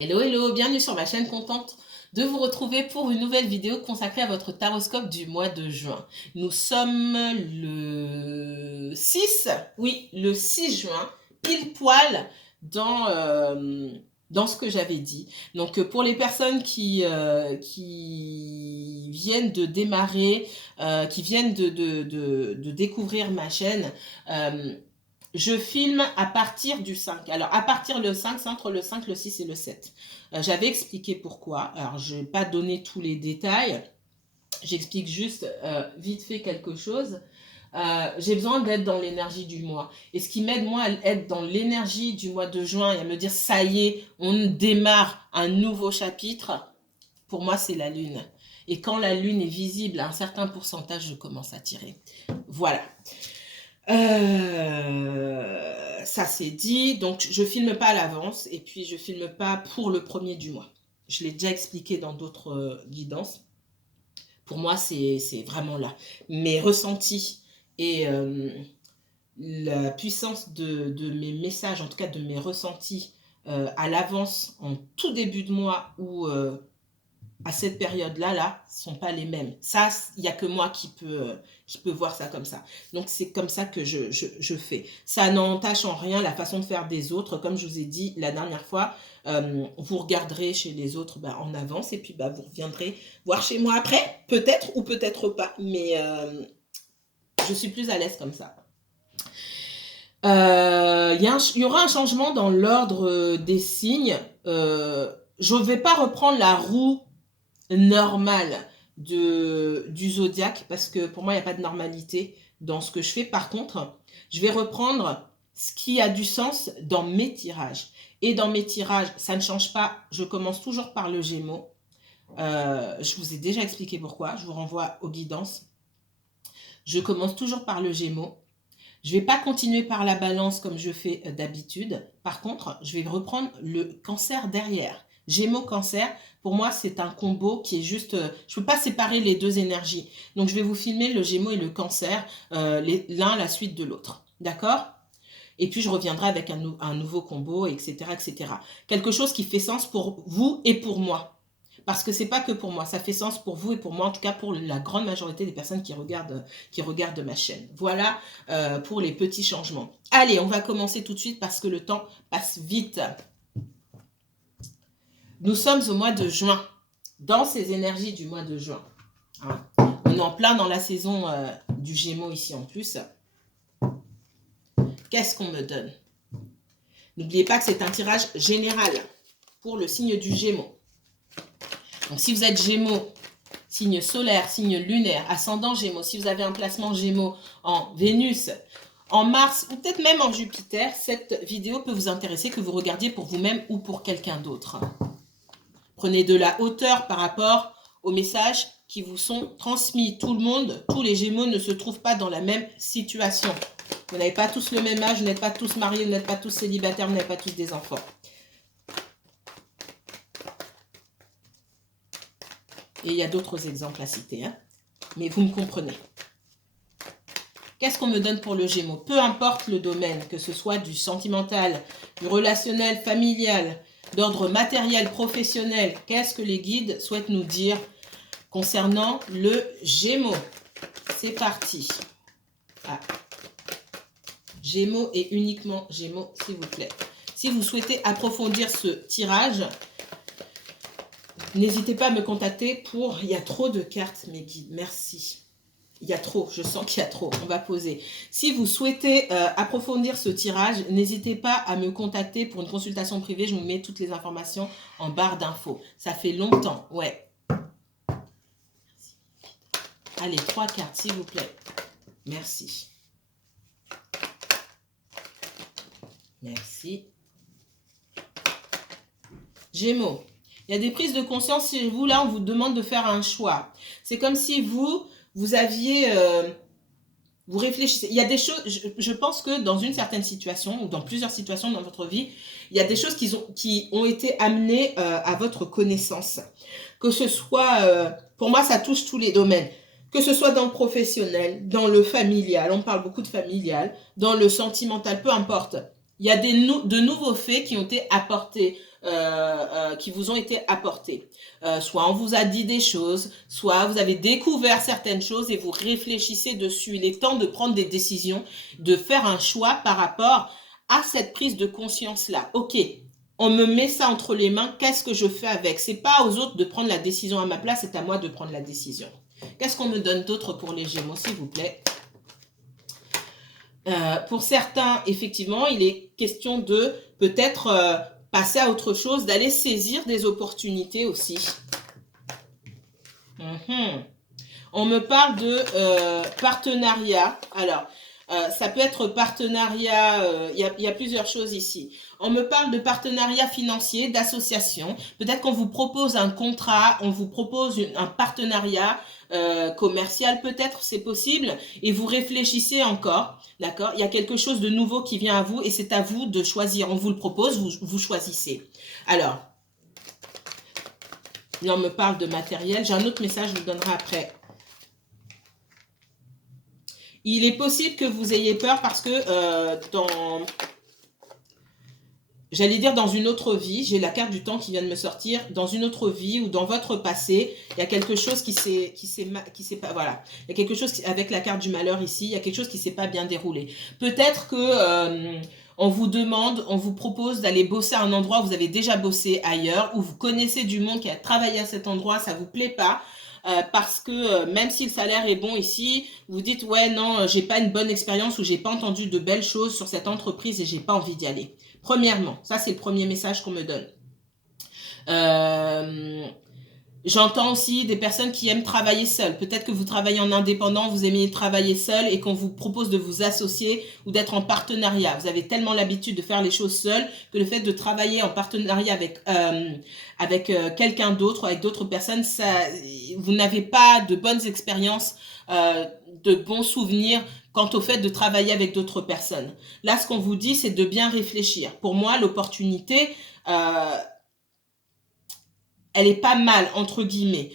Hello, hello, bienvenue sur ma chaîne, contente de vous retrouver pour une nouvelle vidéo consacrée à votre taroscope du mois de juin. Nous sommes le 6, oui, le 6 juin, pile poil dans ce que j'avais dit. Donc pour les personnes qui viennent de démarrer, qui viennent de découvrir ma chaîne, je filme à partir du 5. Alors, à partir le 5, c'est entre le 5, le 6 et le 7. J'avais expliqué pourquoi. Alors, je n'ai pas donné tous les détails. J'explique juste vite fait quelque chose. J'ai besoin d'être dans l'énergie du mois. Et ce qui m'aide, moi, à être dans l'énergie du mois de juin et à me dire, ça y est, on démarre un nouveau chapitre, pour moi, c'est la lune. Et quand la lune est visible à un certain pourcentage, je commence à tirer. Voilà. Ça c'est dit, donc je filme pas à l'avance et puis je filme pas pour le premier du mois. Je l'ai déjà expliqué dans d'autres guidances. Pour moi, c'est vraiment là. Mes ressentis et la puissance de mes messages, en tout cas de mes ressentis à l'avance, en tout début de mois ou à cette période-là, sont pas les mêmes. Ça, il n'y a que moi qui peut voir ça comme ça. Donc, c'est comme ça que je fais. Ça n'entache en rien la façon de faire des autres. Comme je vous ai dit la dernière fois, vous regarderez chez les autres en avance et puis vous reviendrez voir chez moi après. Peut-être ou peut-être pas. Mais je suis plus à l'aise comme ça. Il y aura un changement dans l'ordre des signes. Je ne vais pas reprendre la roue normale du zodiaque parce que pour moi, il n'y a pas de normalité dans ce que je fais. Par contre, je vais reprendre ce qui a du sens dans mes tirages. Et dans mes tirages, ça ne change pas. Je commence toujours par le Gémeaux. Je vous ai déjà expliqué pourquoi. Je vous renvoie aux guidances. Je commence toujours par le Gémeaux. Je ne vais pas continuer par la balance comme je fais d'habitude. Par contre, je vais reprendre le Cancer derrière. Gémeaux, Cancer, pour moi, c'est un combo qui est juste... je ne peux pas séparer les deux énergies. Donc, je vais vous filmer le Gémeaux et le Cancer, l'un à la suite de l'autre. D'accord ? Et puis, je reviendrai avec un nouveau combo, etc., etc. Quelque chose qui fait sens pour vous et pour moi. Parce que c'est pas que pour moi, ça fait sens pour vous et pour moi, en tout cas pour la grande majorité des personnes qui regardent ma chaîne. Voilà pour les petits changements. Allez, on va commencer tout de suite parce que le temps passe vite. Nous sommes au mois de juin, dans ces énergies du mois de juin. Hein. On est en plein dans la saison du Gémeaux ici en plus. Qu'est-ce qu'on me donne? N'oubliez pas que c'est un tirage général pour le signe du Gémeaux. Donc, si vous êtes Gémeaux, signe solaire, signe lunaire, ascendant Gémeaux, si vous avez un placement Gémeaux en Vénus, en Mars ou peut-être même en Jupiter, cette vidéo peut vous intéresser, que vous regardiez pour vous-même ou pour quelqu'un d'autre. Prenez de la hauteur par rapport aux messages qui vous sont transmis. Tout le monde, tous les Gémeaux ne se trouvent pas dans la même situation. Vous n'avez pas tous le même âge, vous n'êtes pas tous mariés, vous n'êtes pas tous célibataires, vous n'avez pas tous des enfants. Et il y a d'autres exemples à citer, hein. Mais vous me comprenez. Qu'est-ce qu'on me donne pour le Gémeaux? Peu importe le domaine, que ce soit du sentimental, du relationnel, familial, d'ordre matériel, professionnel, qu'est-ce que les guides souhaitent nous dire concernant le Gémeaux? C'est parti. Ah. Gémeaux et uniquement Gémeaux, s'il vous plaît. Si vous souhaitez approfondir ce tirage, n'hésitez pas à me contacter pour... Il y a trop de cartes, mes guides. Merci. Il y a trop. Je sens qu'il y a trop. On va poser. Si vous souhaitez approfondir ce tirage, n'hésitez pas à me contacter pour une consultation privée. Je vous mets toutes les informations en barre d'infos. Ça fait longtemps. Ouais. Allez, 3 cartes, s'il vous plaît. Merci. Merci. Gémeaux. Il y a des prises de conscience chez vous. Là, on vous demande de faire un choix. C'est comme si vous aviez... vous réfléchissez. Il y a des choses... Je pense que dans une certaine situation, ou dans plusieurs situations dans votre vie, il y a des choses qui ont été amenées à votre connaissance. Que ce soit... pour moi, ça touche tous les domaines. Que ce soit dans le professionnel, dans le familial, on parle beaucoup de familial, dans le sentimental, peu importe. Il y a de nouveaux faits qui ont été apportés qui vous ont été apportées. Soit on vous a dit des choses, soit vous avez découvert certaines choses et vous réfléchissez dessus. Il est temps de prendre des décisions, de faire un choix par rapport à cette prise de conscience-là. Ok, on me met ça entre les mains, qu'est-ce que je fais avec? C'est pas aux autres de prendre la décision à ma place, c'est à moi de prendre la décision. Qu'est-ce qu'on me donne d'autre pour les Gémeaux, s'il vous plaît? Pour certains, effectivement, il est question de peut-être passer à autre chose, d'aller saisir des opportunités aussi. On me parle de partenariat. Alors, ça peut être partenariat, il y a plusieurs choses ici. On me parle de partenariat financier, d'association. Peut-être qu'on vous propose un contrat, on vous propose un partenariat commercial, peut-être, c'est possible. Et vous réfléchissez encore, d'accord? Il y a quelque chose de nouveau qui vient à vous et c'est à vous de choisir. On vous le propose, vous choisissez. Alors, là, on me parle de matériel. J'ai un autre message, je vous le donnerai après. Il est possible que vous ayez peur parce que j'allais dire dans une autre vie, j'ai la carte du temps qui vient de me sortir, dans une autre vie ou dans votre passé, il y a quelque chose qui s'est pas, voilà, il y a quelque chose avec la carte du malheur ici, il y a quelque chose qui s'est pas bien déroulé. Peut-être que on vous demande, on vous propose d'aller bosser à un endroit où vous avez déjà bossé ailleurs, où vous connaissez du monde qui a travaillé à cet endroit, ça vous plaît pas. Parce que même si le salaire est bon ici, vous dites ouais non, j'ai pas une bonne expérience ou j'ai pas entendu de belles choses sur cette entreprise et j'ai pas envie d'y aller. Premièrement, ça c'est le premier message qu'on me donne. J'entends aussi des personnes qui aiment travailler seules. Peut-être que vous travaillez en indépendant, vous aimez travailler seul et qu'on vous propose de vous associer ou d'être en partenariat. Vous avez tellement l'habitude de faire les choses seul que le fait de travailler en partenariat avec quelqu'un d'autre, avec d'autres personnes, ça, vous n'avez pas de bonnes expériences, de bons souvenirs quant au fait de travailler avec d'autres personnes. Là, ce qu'on vous dit, c'est de bien réfléchir. Pour moi, l'opportunité... elle est pas mal, entre guillemets.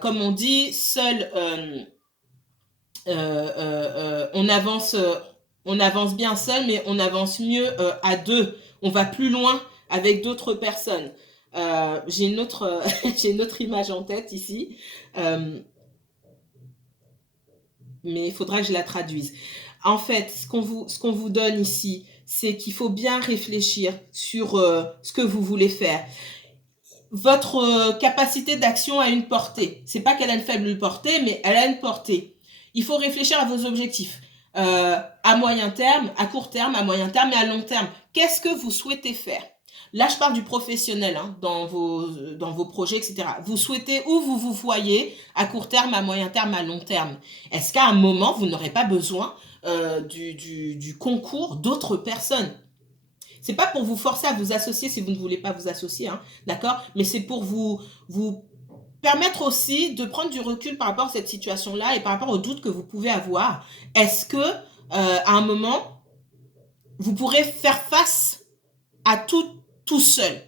Comme on dit, seul, on avance bien seul, mais on avance mieux à deux. On va plus loin avec d'autres personnes. J'ai une autre image en tête ici, mais il faudra que je la traduise. En fait, ce qu'on vous donne ici, c'est qu'il faut bien réfléchir sur ce que vous voulez faire. Votre capacité d'action a une portée. C'est pas qu'elle a une faible portée, mais elle a une portée. Il faut réfléchir à vos objectifs. À moyen terme, à court terme, à moyen terme et à long terme. Qu'est-ce que vous souhaitez faire? Là, je parle du professionnel, hein, dans vos projets, etc. Vous souhaitez où vous vous voyez à court terme, à moyen terme, à long terme? Est-ce qu'à un moment, vous n'aurez pas besoin du concours d'autres personnes? C'est pas pour vous forcer à vous associer si vous ne voulez pas vous associer, hein, d'accord? Mais c'est pour vous permettre aussi de prendre du recul par rapport à cette situation-là et par rapport aux doutes que vous pouvez avoir. Est-ce que à un moment, vous pourrez faire face à tout seul?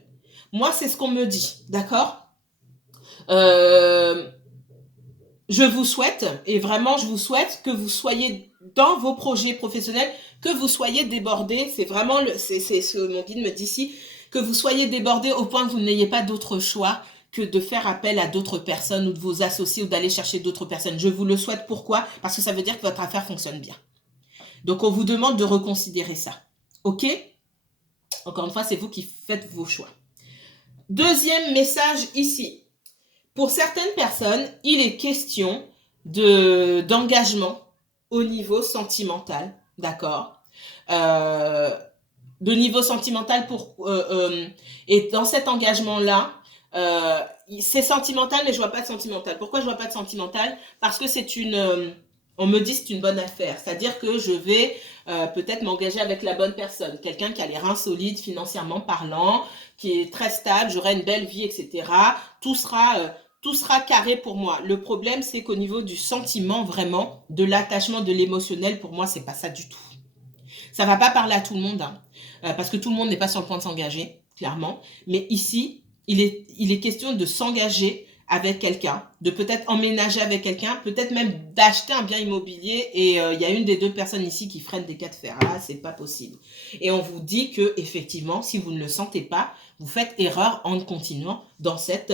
Moi, c'est ce qu'on me dit, d'accord? Je vous souhaite, et vraiment je vous souhaite que vous soyez dans vos projets professionnels, que vous soyez débordés, c'est vraiment c'est ce que mon guide me dit ici, que vous soyez débordés au point que vous n'ayez pas d'autre choix que de faire appel à d'autres personnes ou de vous associer ou d'aller chercher d'autres personnes. Je vous le souhaite. Pourquoi? Parce que ça veut dire que votre affaire fonctionne bien. Donc on vous demande de reconsidérer ça. Ok? Encore une fois, c'est vous qui faites vos choix. Deuxième message ici. Pour certaines personnes, il est question d'engagement au niveau sentimental, d'accord? De niveau sentimental et dans cet engagement-là, c'est sentimental, mais je vois pas de sentimental. Pourquoi je vois pas de sentimental? Parce que c'est on me dit c'est une bonne affaire. C'est-à-dire que je vais peut-être m'engager avec la bonne personne. Quelqu'un qui a les reins solides financièrement parlant, qui est très stable, j'aurai une belle vie, etc. Tout sera carré pour moi. Le problème, c'est qu'au niveau du sentiment, vraiment, de l'attachement, de l'émotionnel, pour moi, c'est pas ça du tout. Ça va pas parler à tout le monde, hein, parce que tout le monde n'est pas sur le point de s'engager, clairement. Mais ici, il est question de s'engager avec quelqu'un, de peut-être emménager avec quelqu'un, peut-être même d'acheter un bien immobilier et il y a une des deux personnes ici qui freine des cas de fer. Là, c'est pas possible. Et on vous dit que effectivement, si vous ne le sentez pas, vous faites erreur en continuant dans cette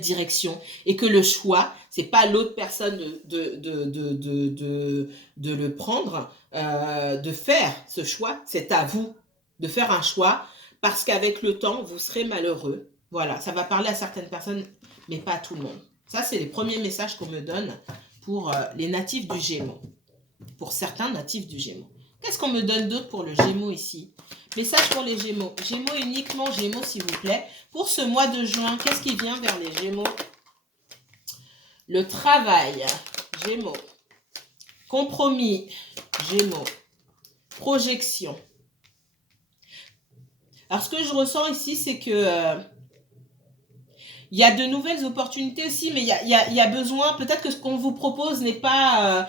direction et que le choix, c'est pas l'autre personne de le prendre, de faire ce choix, c'est à vous de faire un choix parce qu'avec le temps, vous serez malheureux. Voilà, ça va parler à certaines personnes, mais pas à tout le monde. Ça, c'est les premiers messages qu'on me donne pour les natifs du Gémeaux, pour certains natifs du Gémeaux. Qu'est-ce qu'on me donne d'autre pour le Gémeaux ici? Message pour les Gémeaux. Gémeaux uniquement, Gémeaux s'il vous plaît. Pour ce mois de juin, qu'est-ce qui vient vers les Gémeaux? Le travail, Gémeaux. Compromis, Gémeaux. Projection. Alors, ce que je ressens ici, c'est que il y a de nouvelles opportunités aussi, mais il y a besoin, peut-être que ce qu'on vous propose n'est pas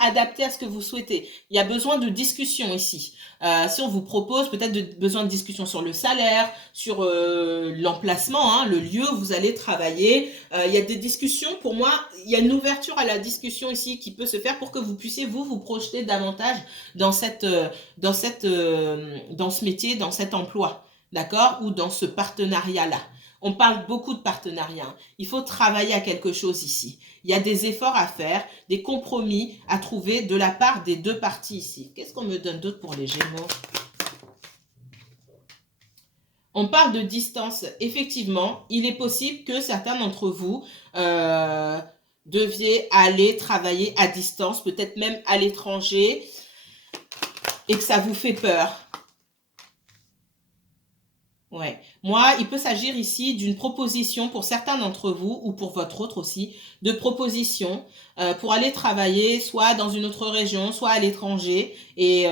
adapté à ce que vous souhaitez. Il y a besoin de discussion ici. Si on vous propose peut-être besoin de discussion sur le salaire, sur l'emplacement, hein, le lieu où vous allez travailler. Il y a des discussions, pour moi, il y a une ouverture à la discussion ici qui peut se faire pour que vous puissiez vous projeter davantage dans dans ce métier, dans cet emploi, d'accord, ou dans ce partenariat-là. On parle beaucoup de partenariat. Il faut travailler à quelque chose ici. Il y a des efforts à faire, des compromis à trouver de la part des deux parties ici. Qu'est-ce qu'on me donne d'autre pour les Gémeaux? On parle de distance. Effectivement, il est possible que certains d'entre vous deviez aller travailler à distance, peut-être même à l'étranger, et que ça vous fait peur. Ouais. Moi, il peut s'agir ici d'une proposition pour certains d'entre vous ou pour votre autre aussi, de proposition pour aller travailler soit dans une autre région, soit à l'étranger et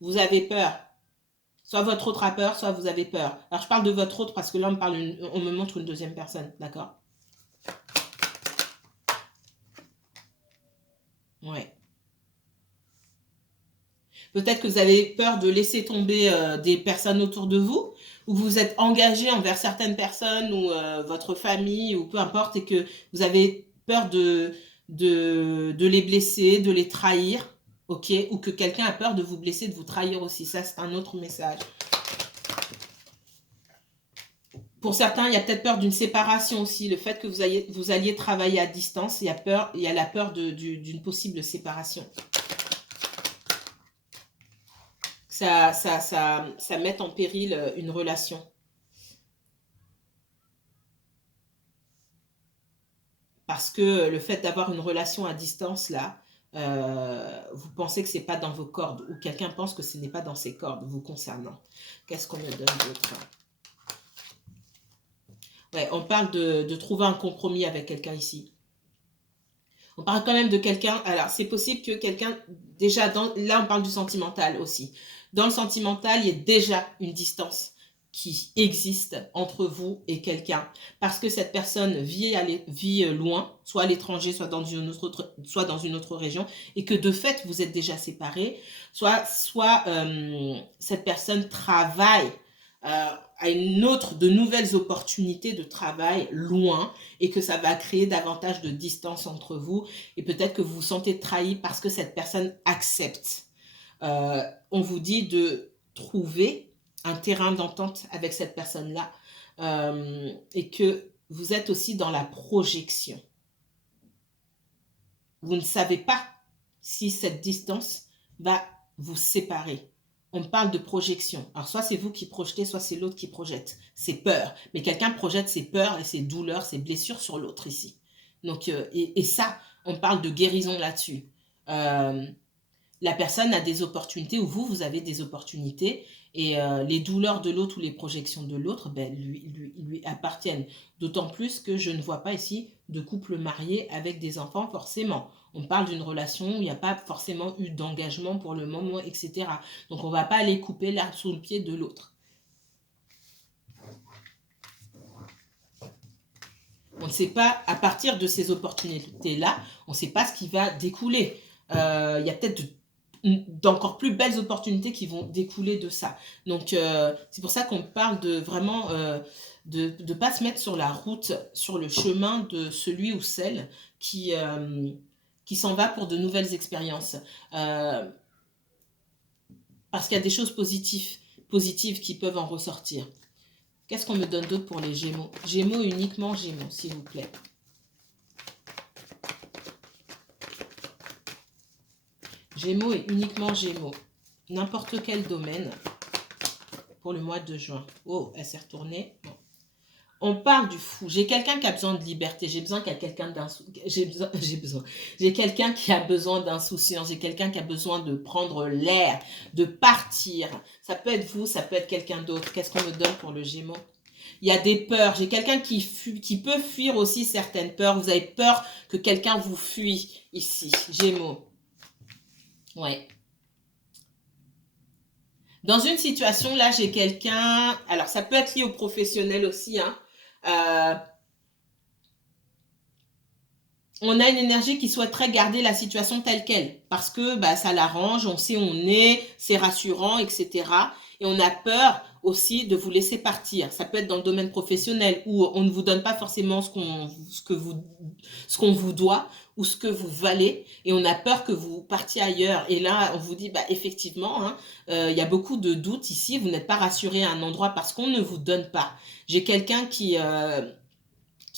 vous avez peur. Soit votre autre a peur, soit vous avez peur. Alors, je parle de votre autre parce que là, on me montre une deuxième personne, d'accord? Ouais. Peut-être que vous avez peur de laisser tomber des personnes autour de vous, ou que vous êtes engagé envers certaines personnes ou votre famille, ou peu importe, et que vous avez peur de les blesser, de les trahir, ok? Ou que quelqu'un a peur de vous blesser, de vous trahir aussi. Ça, c'est un autre message. Pour certains, il y a peut-être peur d'une séparation aussi. Le fait que vous alliez travailler à distance, il y a la peur d'une possible séparation. Ça met en péril une relation. Parce que le fait d'avoir une relation à distance, là, vous pensez que ce n'est pas dans vos cordes, ou quelqu'un pense que ce n'est pas dans ses cordes, vous concernant. Qu'est-ce qu'on me donne d'autre? Ouais, on parle de trouver un compromis avec quelqu'un ici. On parle quand même de quelqu'un, alors c'est possible que quelqu'un, déjà, là on parle du sentimental aussi. Dans le sentimental, il y a déjà une distance qui existe entre vous et quelqu'un. Parce que cette personne vit loin, soit à l'étranger, soit dans une autre région, et que de fait, vous êtes déjà séparés, soit cette personne travaille à de nouvelles opportunités de travail loin et que ça va créer davantage de distance entre vous et peut-être que vous vous sentez trahi parce que cette personne accepte. On vous dit de trouver un terrain d'entente avec cette personne-là et que vous êtes aussi dans la projection. Vous ne savez pas si cette distance va vous séparer. On parle de projection. Alors, soit c'est vous qui projetez, soit c'est l'autre qui projette. C'est peur. Mais quelqu'un projette ses peurs et ses douleurs, ses blessures sur l'autre ici. Donc, et ça, on parle de guérison là-dessus. La personne a des opportunités ou vous avez des opportunités et les douleurs de l'autre ou les projections de l'autre lui appartiennent. D'autant plus que je ne vois pas ici de couple marié avec des enfants forcément. On parle d'une relation où il n'y a pas forcément eu d'engagement pour le moment, etc. Donc on ne va pas aller couper l'herbe sous le pied de l'autre. On ne sait pas, à partir de ces opportunités-là, on ne sait pas ce qui va découler. Il y a peut-être d'encore plus belles opportunités qui vont découler de ça. Donc, c'est pour ça qu'on parle de vraiment de ne pas se mettre sur la route, sur le chemin de celui ou celle qui s'en va pour de nouvelles expériences. Parce qu'il y a des choses positives qui peuvent en ressortir. Qu'est-ce qu'on me donne d'autre pour les Gémeaux? Gémeaux, uniquement Gémeaux, s'il vous plaît. Gémeaux et uniquement Gémeaux. N'importe quel domaine pour le mois de juin. Oh, elle s'est retournée. Bon. On parle du fou. J'ai quelqu'un qui a besoin de liberté. J'ai quelqu'un qui a besoin d'insouciance. J'ai quelqu'un qui a besoin de prendre l'air, de partir. Ça peut être vous, ça peut être quelqu'un d'autre. Qu'est-ce qu'on me donne pour le Gémeaux? Il y a des peurs. J'ai quelqu'un qui peut fuir aussi certaines peurs. Vous avez peur que quelqu'un vous fuit ici. Gémeaux. Ouais. Dans une situation, là, j'ai quelqu'un... Alors, ça peut être lié au professionnel aussi, hein. On a une énergie qui souhaiterait garder la situation telle qu'elle parce que bah, ça l'arrange, on sait où on est, c'est rassurant, etc. Et on a peur aussi de vous laisser partir. Ça peut être dans le domaine professionnel où on ne vous donne pas forcément ce qu'on vous doit ou ce que vous valez et on a peur que vous partiez ailleurs. Et là, on vous dit, bah, effectivement, hein, y a beaucoup de doutes ici. Vous n'êtes pas rassuré à un endroit parce qu'on ne vous donne pas. J'ai quelqu'un qui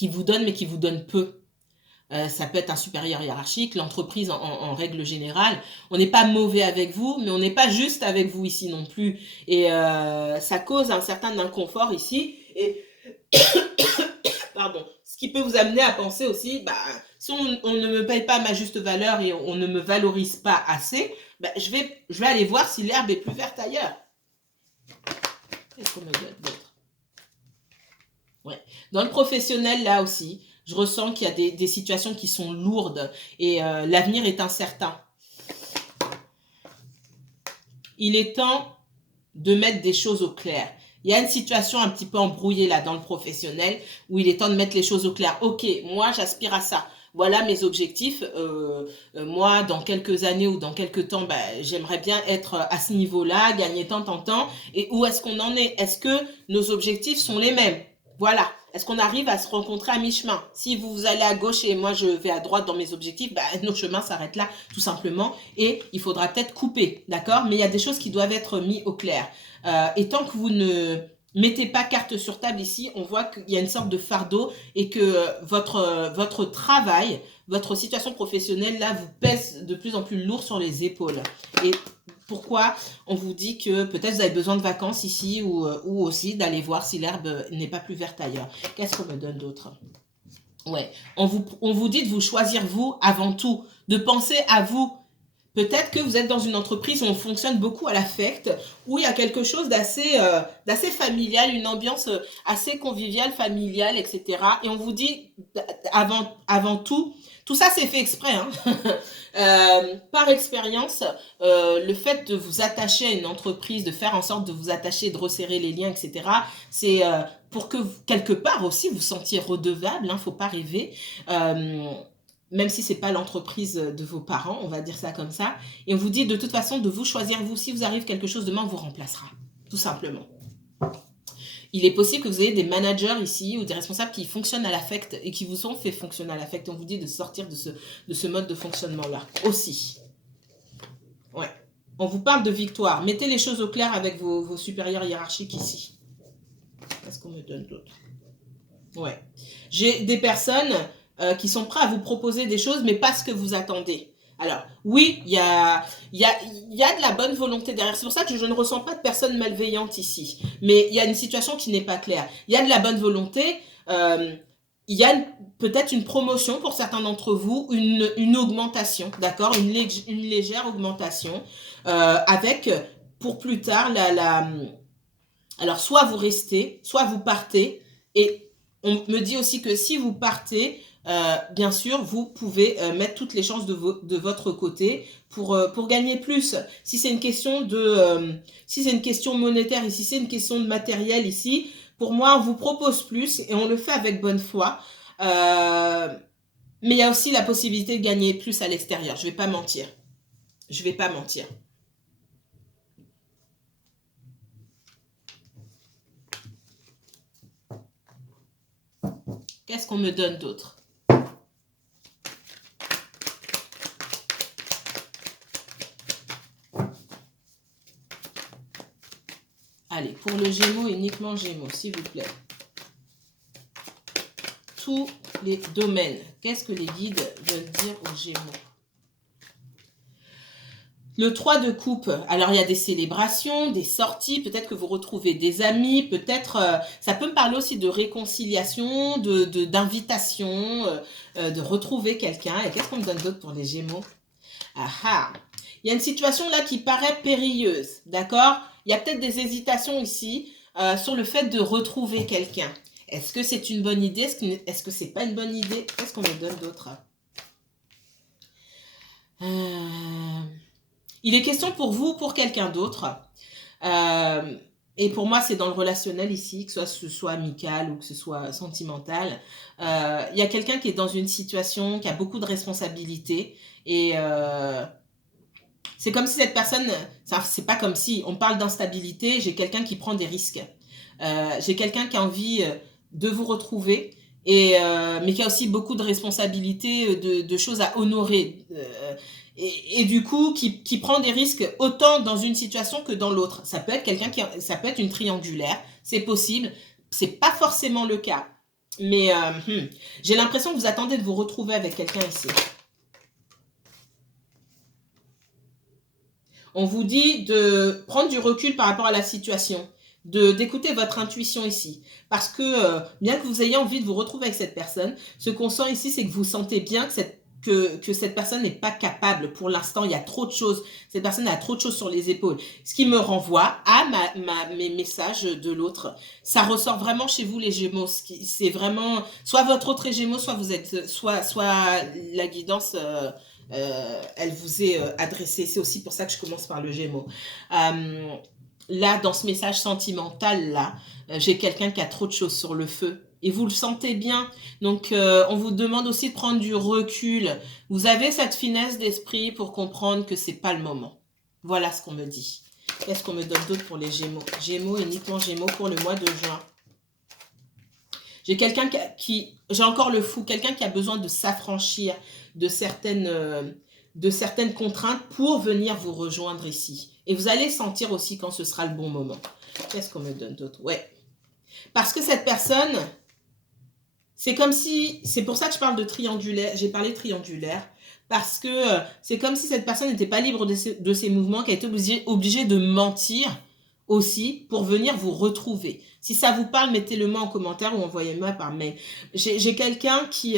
vous donne mais qui vous donne peu. Ça peut être un supérieur hiérarchique, l'entreprise en règle générale. On n'est pas mauvais avec vous, mais on n'est pas juste avec vous ici non plus. Et ça cause un certain inconfort ici. Et pardon, ce qui peut vous amener à penser aussi, bah, si on ne me paye pas ma juste valeur et on ne me valorise pas assez, bah, je vais aller voir si l'herbe est plus verte ailleurs. Qu'est-ce qu'on me donne d'autre? Ouais. Dans le professionnel, là aussi, je ressens qu'il y a des situations qui sont lourdes et l'avenir est incertain. Il est temps de mettre des choses au clair. Il y a une situation un petit peu embrouillée là dans le professionnel où il est temps de mettre les choses au clair. Ok, moi j'aspire à ça. Voilà mes objectifs. Moi, dans quelques années ou dans quelques temps, bah, j'aimerais bien être à ce niveau-là, gagner tant. Et où est-ce qu'on en est? Est-ce que nos objectifs sont les mêmes? Voilà. Est-ce qu'on arrive à se rencontrer à mi-chemin? Si vous allez à gauche et moi je vais à droite dans mes objectifs, bah, nos chemins s'arrêtent là, tout simplement. Et il faudra peut-être couper, d'accord? Mais il y a des choses qui doivent être mises au clair. Et tant que vous ne mettez pas carte sur table ici, on voit qu'il y a une sorte de fardeau et que votre travail, votre situation professionnelle, là, vous pèse de plus en plus lourd sur les épaules. Et pourquoi on vous dit que peut-être vous avez besoin de vacances ici ou aussi d'aller voir si l'herbe n'est pas plus verte ailleurs. Qu'est-ce qu'on me donne d'autre? Ouais, on vous dit de vous choisir vous avant tout, de penser à vous. Peut-être que vous êtes dans une entreprise où on fonctionne beaucoup à l'affect, où il y a quelque chose d'assez familial, une ambiance assez conviviale, familiale, etc. Et on vous dit avant tout ça c'est fait exprès, hein. Par expérience, le fait de vous attacher à une entreprise, de faire en sorte de vous attacher, de resserrer les liens, etc., c'est pour que quelque part aussi vous sentiez redevable, hein, faut pas rêver. Même si c'est pas l'entreprise de vos parents, on va dire ça comme ça. Et on vous dit de toute façon de vous choisir vous. Si vous arrive quelque chose demain, on vous remplacera. Tout simplement. Il est possible que vous ayez des managers ici ou des responsables qui fonctionnent à l'affect et qui vous ont fait fonctionner à l'affect. On vous dit de sortir de ce mode de fonctionnement-là aussi. Ouais. On vous parle de victoire. Mettez les choses au clair avec vos supérieurs hiérarchiques ici. Qu'est-ce qu'on me donne d'autre? Ouais. J'ai des personnes qui sont prêts à vous proposer des choses, mais pas ce que vous attendez. Alors, oui, il y a de la bonne volonté derrière. C'est pour ça que je ne ressens pas de personnes malveillantes ici. Mais il y a une situation qui n'est pas claire. Il y a de la bonne volonté. Il y a peut-être une promotion pour certains d'entre vous, une augmentation, d'accord, une légère augmentation, avec, pour plus tard, alors, soit vous restez, soit vous partez. Et on me dit aussi que si vous partez, bien sûr, vous pouvez mettre toutes les chances de votre côté pour gagner plus. Si c'est une question si c'est une question monétaire et si c'est une question de matériel ici, pour moi, on vous propose plus et on le fait avec bonne foi. Mais il y a aussi la possibilité de gagner plus à l'extérieur. Je vais pas mentir. Je vais pas mentir. Qu'est-ce qu'on me donne d'autre? Allez, pour le Gémeaux, uniquement Gémeaux, s'il vous plaît. Tous les domaines. Qu'est-ce que les guides veulent dire aux Gémeaux? Le 3 de coupe, alors il y a des célébrations, des sorties, peut-être que vous retrouvez des amis, peut-être, ça peut me parler aussi de réconciliation, d'invitation, de retrouver quelqu'un. Et qu'est-ce qu'on me donne d'autre pour les Gémeaux? Ah ah, il y a une situation là qui paraît périlleuse, d'accord? Il y a peut-être des hésitations ici sur le fait de retrouver quelqu'un. Est-ce que c'est une bonne idée? Est-ce que c'est pas une bonne idée? Qu'est-ce qu'on me donne d'autre? Il est question pour vous ou pour quelqu'un d'autre. Et pour moi, c'est dans le relationnel ici, que ce soit amical ou que ce soit sentimental. Il y a quelqu'un qui est dans une situation qui a beaucoup de responsabilités et c'est comme si cette personne, c'est pas comme si, on parle d'instabilité, j'ai quelqu'un qui prend des risques. J'ai quelqu'un qui a envie de vous retrouver, mais qui a aussi beaucoup de responsabilités, de choses à honorer. Et du coup, qui prend des risques autant dans une situation que dans l'autre. Ça peut être quelqu'un ça peut être une triangulaire, c'est possible. C'est pas forcément le cas. Mais j'ai l'impression que vous attendez de vous retrouver avec quelqu'un ici. On vous dit de prendre du recul par rapport à la situation, d'écouter votre intuition ici. Parce que bien que vous ayez envie de vous retrouver avec cette personne, ce qu'on sent ici, c'est que vous sentez bien que cette personne n'est pas capable. Pour l'instant, il y a trop de choses. Cette personne a trop de choses sur les épaules. Ce qui me renvoie à mes messages de l'autre. Ça ressort vraiment chez vous, les Gémeaux. C'est vraiment, soit votre autre est Gémeaux, soit vous êtes, soit la guidance... elle vous est adressée. C'est aussi pour ça que je commence par le Gémeaux. Là, dans ce message sentimental, là, j'ai quelqu'un qui a trop de choses sur le feu. Et vous le sentez bien. Donc, on vous demande aussi de prendre du recul. Vous avez cette finesse d'esprit pour comprendre que c'est pas le moment. Voilà ce qu'on me dit. Qu'est-ce qu'on me donne d'autre pour les Gémeaux? Gémeaux, uniquement Gémeaux pour le mois de juin. J'ai quelqu'un j'ai encore le fou, quelqu'un qui a besoin de s'affranchir de certaines contraintes pour venir vous rejoindre ici. Et vous allez sentir aussi quand ce sera le bon moment. Qu'est-ce qu'on me donne d'autre? Ouais. Parce que cette personne, c'est comme si, c'est pour ça que je parle de triangulaire, j'ai parlé de triangulaire, parce que c'est comme si cette personne n'était pas libre de ses mouvements, qu'elle était obligée de mentir aussi pour venir vous retrouver. Si ça vous parle, mettez-le-moi en commentaire ou envoyez-moi par mail. J'ai quelqu'un qui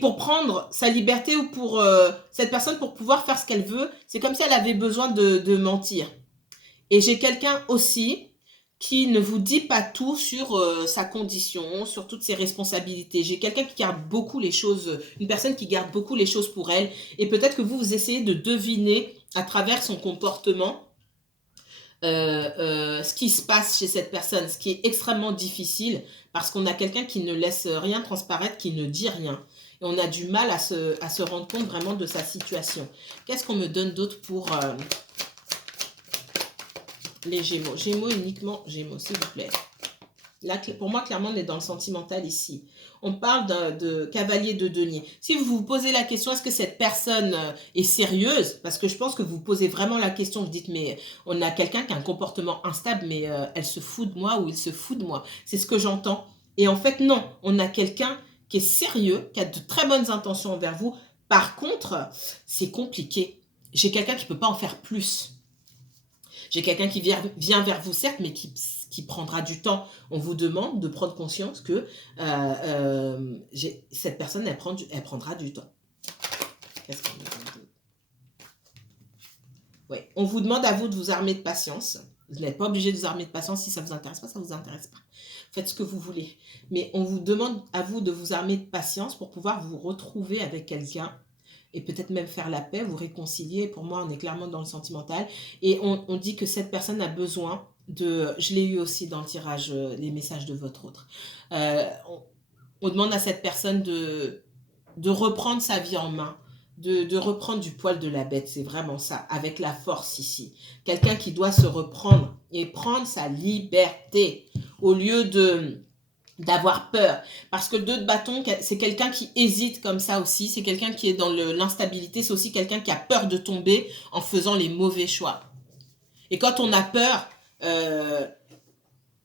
pour prendre sa liberté ou pour cette personne pour pouvoir faire ce qu'elle veut, c'est comme si elle avait besoin de mentir. Et j'ai quelqu'un aussi qui ne vous dit pas tout sur sa condition, sur toutes ses responsabilités. J'ai quelqu'un qui garde beaucoup les choses, une personne qui garde beaucoup les choses pour elle. Et peut-être que vous essayez de deviner à travers son comportement ce qui se passe chez cette personne, ce qui est extrêmement difficile parce qu'on a quelqu'un qui ne laisse rien transparaître, qui ne dit rien. Et on a du mal à se rendre compte vraiment de sa situation. Qu'est-ce qu'on me donne d'autre pour les Gémeaux? Gémeaux, uniquement Gémeaux, s'il vous plaît. Là, pour moi, clairement, on est dans le sentimental ici. On parle de cavalier de denier. Si vous vous posez la question, est-ce que cette personne est sérieuse? Parce que je pense que vous posez vraiment la question, vous dites, mais on a quelqu'un qui a un comportement instable, mais elle se fout de moi ou il se fout de moi. C'est ce que j'entends. Et en fait, non, on a quelqu'un qui est sérieux, qui a de très bonnes intentions envers vous. Par contre, c'est compliqué. J'ai quelqu'un qui ne peut pas en faire plus. J'ai quelqu'un qui vient vers vous, certes, mais qui prendra du temps. On vous demande de prendre conscience que cette personne, elle prendra du temps. Qu'est-ce qu'on dit? Ouais. On vous demande à vous de vous armer de patience. Vous n'êtes pas obligé de vous armer de patience. Si ça ne vous intéresse pas, ça ne vous intéresse pas. Faites ce que vous voulez. Mais on vous demande à vous de vous armer de patience pour pouvoir vous retrouver avec quelqu'un et peut-être même faire la paix, vous réconcilier. Pour moi, on est clairement dans le sentimental. Et on dit que cette personne a besoin je l'ai eu aussi dans le tirage, les messages de votre autre. On demande à cette personne de reprendre sa vie en main, de reprendre du poil de la bête, c'est vraiment ça, avec la force ici. Quelqu'un qui doit se reprendre et prendre sa liberté, au lieu d'avoir peur. Parce que le 2 de bâton, c'est quelqu'un qui hésite comme ça aussi. C'est quelqu'un qui est dans l'instabilité. C'est aussi quelqu'un qui a peur de tomber en faisant les mauvais choix. Et quand on a peur,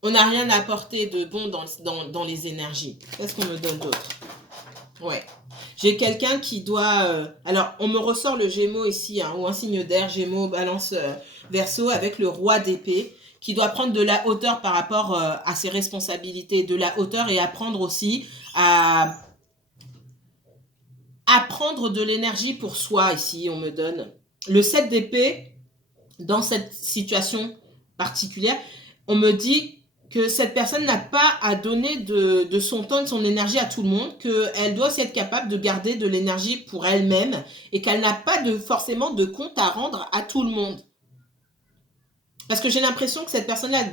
on n'a rien à apporter de bon dans les énergies. Qu'est-ce qu'on me donne d'autre? Ouais. J'ai quelqu'un qui doit... alors, on me ressort le Gémeaux ici, hein, ou un signe d'air, Gémeaux, Balance, Verseau, avec le Roi d'épée, qui doit prendre de la hauteur par rapport à ses responsabilités, de la hauteur, et apprendre aussi à prendre de l'énergie pour soi, ici, on me donne. Le 7 d'épée, dans cette situation particulière, on me dit que cette personne n'a pas à donner de son temps et de son énergie à tout le monde, qu'elle doit aussi être capable de garder de l'énergie pour elle-même et qu'elle n'a pas forcément de compte à rendre à tout le monde. Parce que j'ai l'impression que cette personne-là,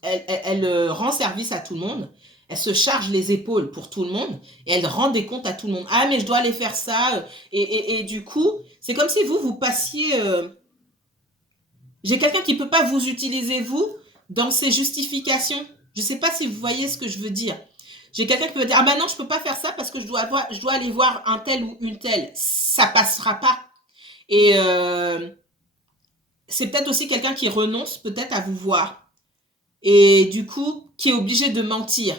elle rend service à tout le monde, elle se charge les épaules pour tout le monde et elle rend des comptes à tout le monde. Ah, mais je dois aller faire ça. Et du coup, c'est comme si vous passiez... j'ai quelqu'un qui ne peut pas vous utiliser, vous, dans ses justifications. Je ne sais pas si vous voyez ce que je veux dire. J'ai quelqu'un qui peut dire, ah ben non, je ne peux pas faire ça parce que je dois aller voir un tel ou une telle. Ça ne passera pas. Et c'est peut-être aussi quelqu'un qui renonce peut-être à vous voir. Et du coup, qui est obligé de mentir.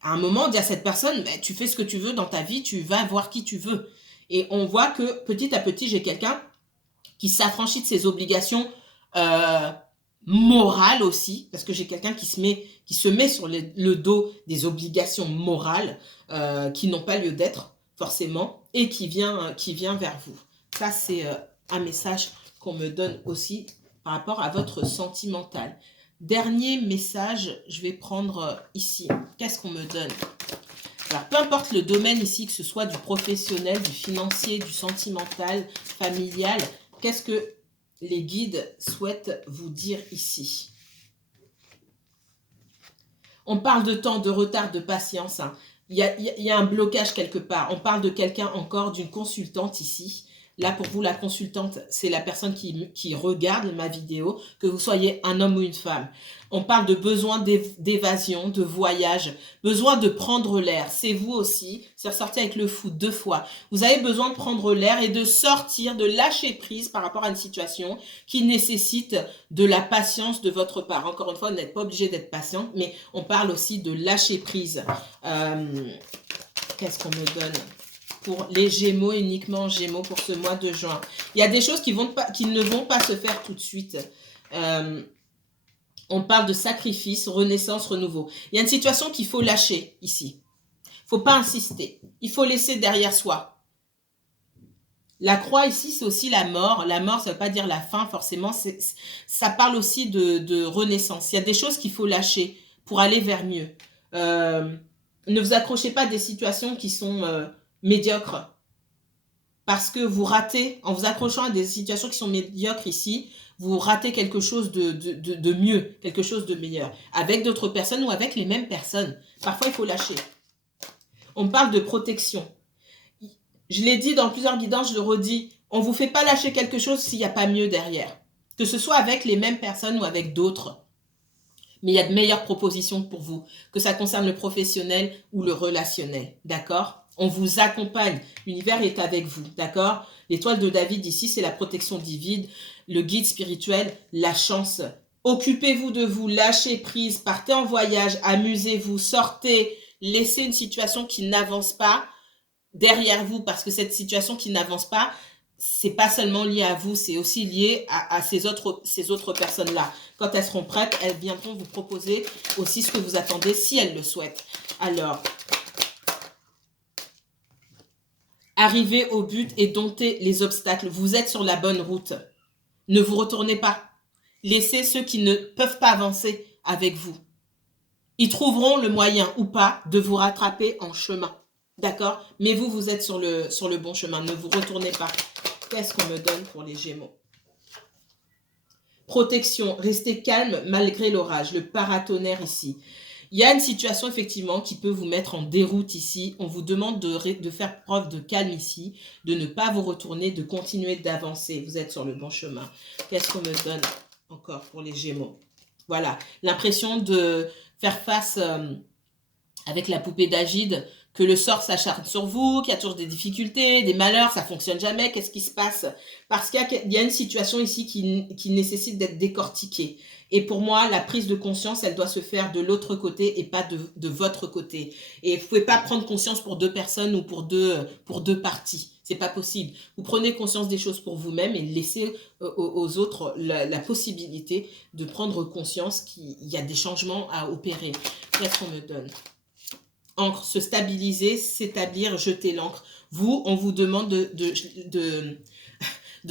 À un moment, on dit à cette personne, ben, tu fais ce que tu veux dans ta vie, tu vas voir qui tu veux. Et on voit que petit à petit, j'ai quelqu'un qui s'affranchit de ses obligations morales aussi, parce que j'ai quelqu'un qui se met sur le dos des obligations morales qui n'ont pas lieu d'être forcément et qui vient vers vous. Ça, c'est un message qu'on me donne aussi par rapport à votre sentimental. Dernier message, je vais prendre ici. Qu'est-ce qu'on me donne? Alors, peu importe le domaine ici, que ce soit du professionnel, du financier, du sentimental, familial, qu'est-ce que les guides souhaitent vous dire ici? On parle de temps, de retard, de patience. Hein. Il y a un blocage quelque part. On parle de quelqu'un encore, d'une consultante ici. Là, pour vous, la consultante, c'est la personne qui regarde ma vidéo, que vous soyez un homme ou une femme. On parle de besoin d'évasion, de voyage, besoin de prendre l'air. C'est vous aussi, c'est ressorti avec le fou 2 fois. Vous avez besoin de prendre l'air et de sortir, de lâcher prise par rapport à une situation qui nécessite de la patience de votre part. Encore une fois, vous n'êtes pas obligé d'être patient, mais on parle aussi de lâcher prise. Qu'est-ce qu'on me donne pour les Gémeaux, uniquement Gémeaux pour ce mois de juin? Il y a des choses qui ne vont pas se faire tout de suite. On parle de sacrifice, renaissance, renouveau. Il y a une situation qu'il faut lâcher ici. Il ne faut pas insister. Il faut laisser derrière soi. La croix ici, c'est aussi la mort. La mort, ça ne veut pas dire la fin forcément. Ça parle aussi de renaissance. Il y a des choses qu'il faut lâcher pour aller vers mieux. Ne vous accrochez pas à des situations qui sont médiocres. Parce que vous ratez, en vous accrochant à des situations qui sont médiocres ici, vous ratez quelque chose de mieux, quelque chose de meilleur. Avec d'autres personnes ou avec les mêmes personnes. Parfois, il faut lâcher. On parle de protection. Je l'ai dit dans plusieurs guidances, je le redis. On ne vous fait pas lâcher quelque chose s'il n'y a pas mieux derrière. Que ce soit avec les mêmes personnes ou avec d'autres. Mais il y a de meilleures propositions pour vous. Que ça concerne le professionnel ou le relationnel. D'accord ? On vous accompagne. L'univers est avec vous. D'accord ? L'étoile de David ici, c'est la protection divine, le guide spirituel, la chance. Occupez-vous de vous, lâchez prise, partez en voyage, amusez-vous, sortez, laissez une situation qui n'avance pas derrière vous, parce que cette situation qui n'avance pas, c'est pas seulement lié à vous, c'est aussi lié à ces autres personnes-là. Quand elles seront prêtes, elles viendront vous proposer aussi ce que vous attendez, si elles le souhaitent. Alors, arrivez au but et domptez les obstacles. Vous êtes sur la bonne route. Ne vous retournez pas. Laissez ceux qui ne peuvent pas avancer avec vous. Ils trouveront le moyen ou pas de vous rattraper en chemin. D'accord? Mais vous êtes sur le bon chemin. Ne vous retournez pas. Qu'est-ce qu'on me donne pour les Gémeaux? Protection. Restez calme malgré l'orage. Le paratonnerre ici. Il y a une situation effectivement qui peut vous mettre en déroute ici. On vous demande de faire preuve de calme ici, de ne pas vous retourner, de continuer d'avancer. Vous êtes sur le bon chemin. Qu'est-ce qu'on me donne encore pour les Gémeaux? Voilà, l'impression de faire face avec la poupée d'Agide, que le sort s'acharne sur vous, qu'il y a toujours des difficultés, des malheurs, ça fonctionne jamais, qu'est-ce qui se passe? Parce qu'il y a une situation ici qui nécessite d'être décortiquée. Et pour moi, la prise de conscience, elle doit se faire de l'autre côté et pas de votre côté. Et vous pouvez pas prendre conscience pour deux personnes ou pour deux parties. C'est pas possible. Vous prenez conscience des choses pour vous-même et laissez aux autres la possibilité de prendre conscience qu'il y a des changements à opérer. Qu'est-ce qu'on me donne? Encre, se stabiliser, s'établir, jeter l'encre. Vous, on vous demande de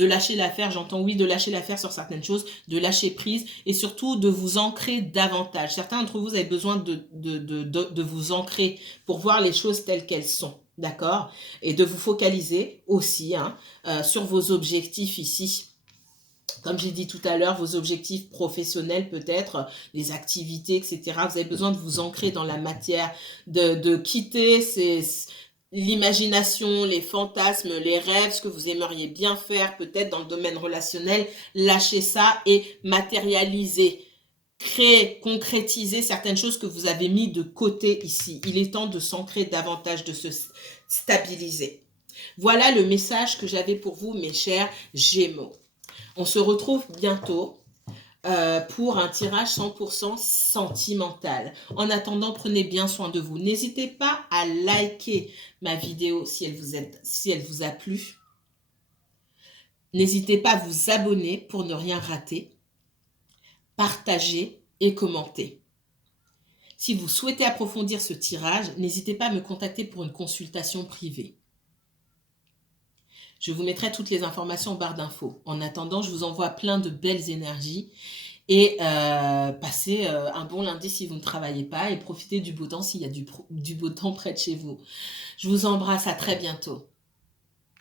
lâcher l'affaire, j'entends oui, de lâcher l'affaire sur certaines choses, de lâcher prise et surtout de vous ancrer davantage. Certains d'entre vous avez besoin de vous ancrer pour voir les choses telles qu'elles sont, d'accord? Et de vous focaliser aussi sur vos objectifs ici. Comme j'ai dit tout à l'heure, vos objectifs professionnels peut-être, les activités, etc. Vous avez besoin de vous ancrer dans la matière, de quitter l'imagination, les fantasmes, les rêves, ce que vous aimeriez bien faire peut-être dans le domaine relationnel. Lâchez ça et matérialiser, créer, concrétiser certaines choses que vous avez mis de côté ici. Il est temps de s'ancrer davantage, de se stabiliser. Voilà le message que j'avais pour vous, mes chers Gémeaux. On se retrouve bientôt pour un tirage 100% sentimental. En attendant, prenez bien soin de vous. N'hésitez pas à liker ma vidéo si elle vous a plu. N'hésitez pas à vous abonner pour ne rien rater. Partagez et commentez. Si vous souhaitez approfondir ce tirage, n'hésitez pas à me contacter pour une consultation privée. Je vous mettrai toutes les informations en barre d'infos. En attendant, je vous envoie plein de belles énergies et passez un bon lundi si vous ne travaillez pas et profitez du beau temps s'il y a du beau temps près de chez vous. Je vous embrasse, à très bientôt.